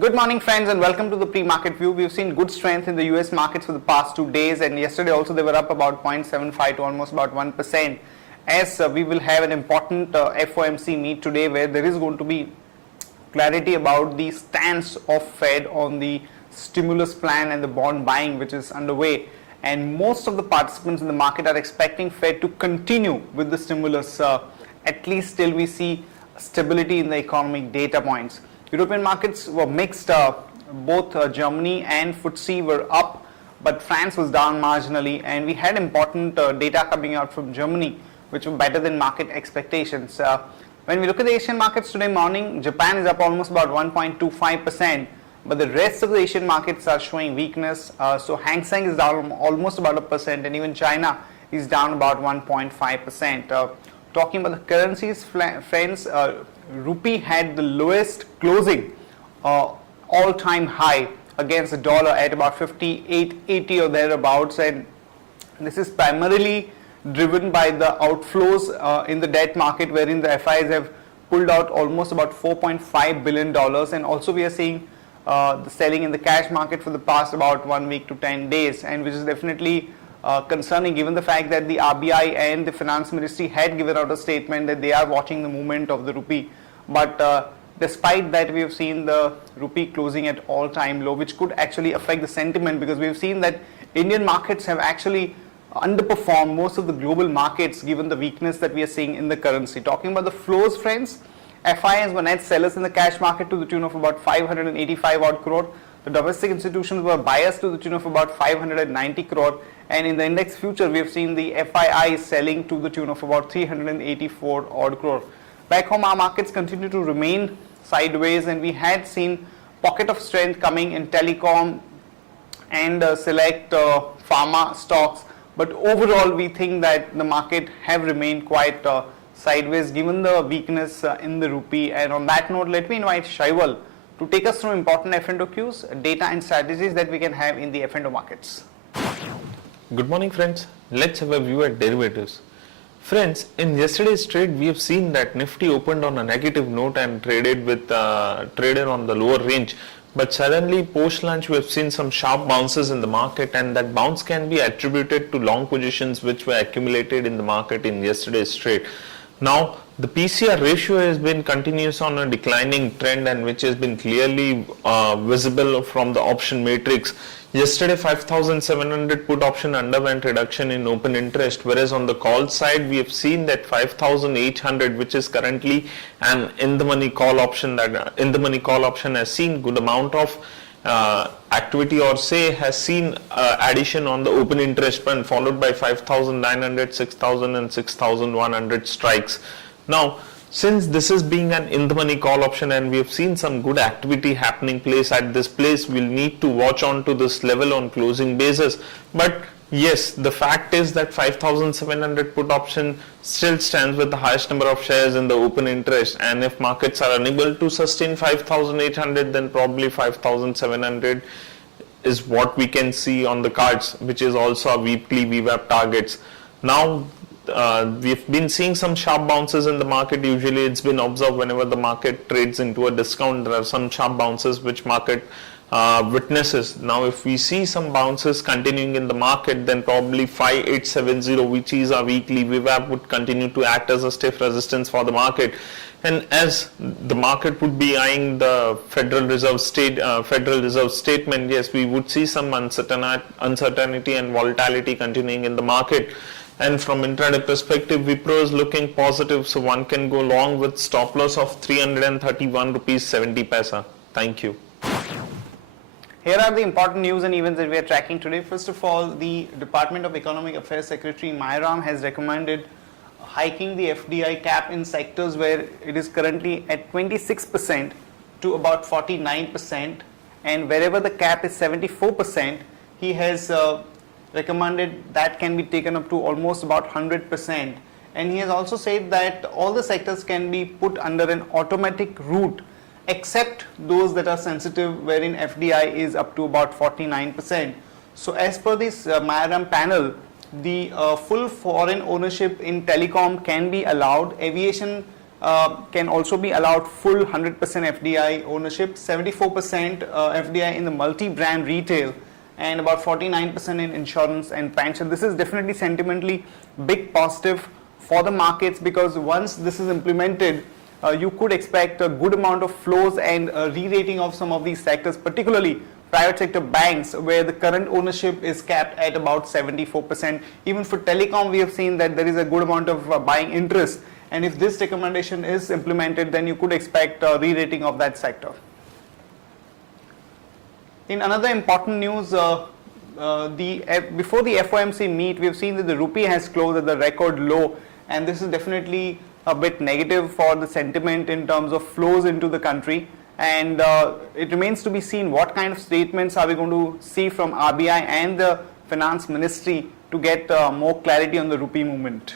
Good morning, friends, and welcome to the pre-market view. We've seen good strength in the US markets for the past 2 days, and yesterday also they were up about 0.75 to almost about 1%. As we will have an important FOMC meet today where there is going to be clarity about the stance of Fed on the stimulus plan and the bond buying which is underway. And most of the participants in the market are expecting Fed to continue with the stimulus at least till we see stability in the economic data points. European markets were mixed. Both Germany and FTSE were up, but France was down marginally, and we had important data coming out from Germany which were better than market expectations. When we look at the Asian markets today morning, Japan is up almost about 1.25%, but the rest of the Asian markets are showing weakness. So Hang Seng is down almost about 1%, and even China is down about 1.5%. Talking about the currencies, friends, rupee had the lowest closing all-time high against the dollar at about 58.80 or thereabouts, and this is primarily driven by the outflows in the debt market, wherein the FIs have pulled out almost about $4.5 billion, and also we are seeing the selling in the cash market for the past about 1 week to 10 days, and which is definitely concerning given the fact that the RBI and the Finance Ministry had given out a statement that they are watching the movement of the rupee. But despite that, we have seen the rupee closing at all-time low, which could actually affect the sentiment, because we have seen that Indian markets have actually underperformed most of the global markets given the weakness that we are seeing in the currency. Talking about the flows, friends, FIs were net sellers in the cash market to the tune of about 585 odd crore. The domestic institutions were buyers to the tune of about 590 crore, and in the index future we have seen the FII selling to the tune of about 384 odd crore. Back home, our markets continue to remain sideways, and we had seen pocket of strength coming in telecom and select pharma stocks, but overall we think that the market have remained quite sideways given the weakness in the rupee. And on that note, let me invite Shaival to take us through important F&O cues, data and strategies that we can have in the F&O markets. Good morning, friends. Let's have a view at derivatives. Friends, in yesterday's trade, we have seen that Nifty opened on a negative note and traded on the lower range. But suddenly, post-lunch, we have seen some sharp bounces in the market, and that bounce can be attributed to long positions which were accumulated in the market in yesterday's trade. Now, the PCR ratio has been continuous on a declining trend, and which has been clearly visible from the option matrix. Yesterday, 5,700 put option underwent reduction in open interest, whereas on the call side, we have seen that 5,800, which is currently an in-the-money call option, has seen good amount of activity, or say has seen addition on the open interest fund, followed by 5,900, 6,000 and 6,100 strikes. Now, since this is being an in-the-money call option and we have seen some good activity happening place at this place, we'll need to watch on to this level on closing basis. But yes, the fact is that 5,700 put option still stands with the highest number of shares in the open interest, and if markets are unable to sustain 5,800, then probably 5,700 is what we can see on the cards, which is also a weekly VWAP targets. Now, we've been seeing some sharp bounces in the market. Usually it's been observed whenever the market trades into a discount, there are some sharp bounces which market witnesses. Now, if we see some bounces continuing in the market, then probably 5870, which is our weekly VWAP, would continue to act as a stiff resistance for the market. And as the market would be eyeing the Federal Reserve statement, yes, we would see some uncertainty and volatility continuing in the market. And from intraday perspective, Wipro is looking positive, so one can go long with stop loss of 331 rupees 70 paisa. Thank you. Here are the important news and events that we are tracking today. First of all, the Department of Economic Affairs Secretary Myram has recommended hiking the FDI cap in sectors where it is currently at 26% to about 49%, and wherever the cap is 74%, he has recommended that can be taken up to almost about 100%. And he has also said that all the sectors can be put under an automatic route except those that are sensitive, wherein FDI is up to about 49%. So as per this Myram panel, the full foreign ownership in telecom can be allowed, aviation can also be allowed full 100% FDI ownership, 74% FDI in the multi-brand retail, and about 49% in insurance and pension. This is definitely sentimentally big positive for the markets, because once this is implemented, you could expect a good amount of flows and re-rating of some of these sectors, particularly private sector banks, where the current ownership is capped at about 74%. Even for telecom, we have seen that there is a good amount of buying interest, and if this recommendation is implemented, then you could expect a re-rating of that sector. In another important news, before the FOMC meet, we have seen that the rupee has closed at the record low, and this is definitely a bit negative for the sentiment in terms of flows into the country. And it remains to be seen what kind of statements are we going to see from RBI and the Finance Ministry to get more clarity on the rupee movement.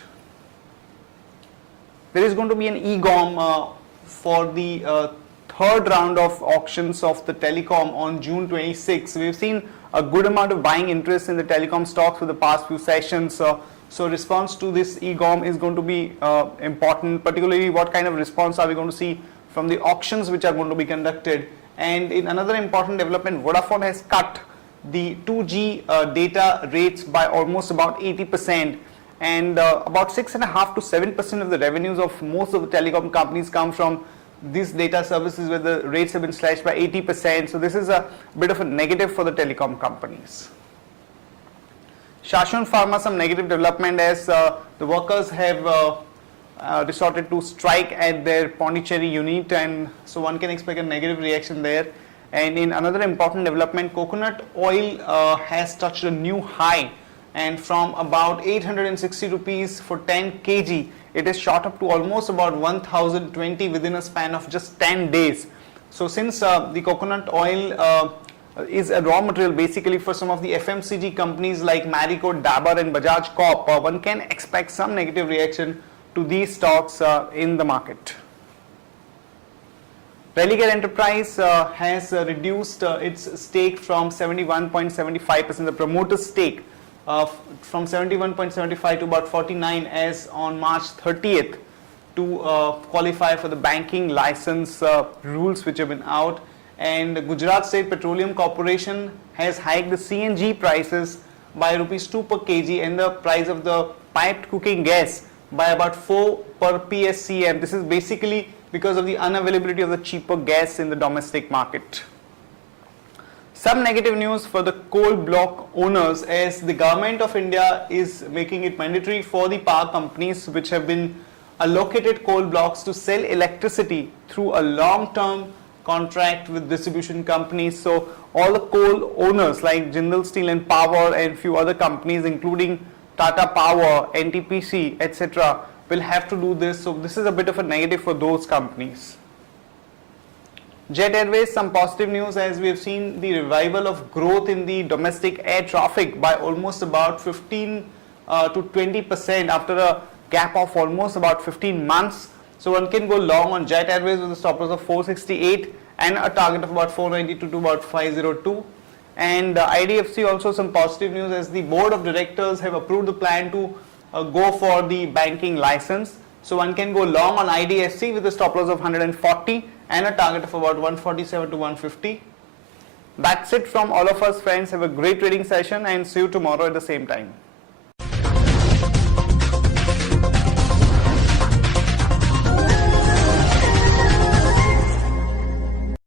There is going to be an EGOM for the third round of auctions of the telecom on June 26. We've seen a good amount of buying interest in the telecom stocks for the past few sessions. So response to this EGOM is going to be important, particularly what kind of response are we going to see from the auctions which are going to be conducted. And in another important development, Vodafone has cut the 2G data rates by almost about 80%, and about 6.5 to 7% of the revenues of most of the telecom companies come from these data services where the rates have been slashed by 80%. So this is a bit of a negative for the telecom companies. Shashun Pharma, some negative development as the workers have resorted to strike at their Pondicherry unit, and so one can expect a negative reaction there. And in another important development, coconut oil has touched a new high, and from about 860 rupees for 10 kg, it has shot up to almost about 1020 within a span of just 10 days. So since the coconut oil is a raw material basically for some of the FMCG companies like Marico, Dabur and Bajaj Corp, one can expect some negative reaction to these stocks in the market. Religare Enterprise has reduced its stake from 71.75%, the promoter stake, from 71.75 to about 49 as on March 30th to qualify for the banking license rules which have been out. And Gujarat State Petroleum Corporation has hiked the CNG prices by rupees 2 per kg and the price of the piped cooking gas by about 4 per PSCM. This is basically because of the unavailability of the cheaper gas in the domestic market. Some negative news for the coal block owners, as the government of India is making it mandatory for the power companies which have been allocated coal blocks to sell electricity through a long-term contract with distribution companies. So all the coal owners like Jindal Steel and Power and few other companies including Tata Power, NTPC, etc. will have to do this. So this is a bit of a negative for those companies. Jet Airways, some positive news as we have seen the revival of growth in the domestic air traffic by almost about 15 to 20% after a gap of almost about 15 months. So one can go long on Jet Airways with a stop loss of 468 and a target of about 492 to about 502. And IDFC also some positive news as the board of directors have approved the plan to go for the banking license. So one can go long on IDFC with a stop loss of 140 and a target of about 147 to 150. That's it from all of us, friends. Have a great trading session and see you tomorrow at the same time.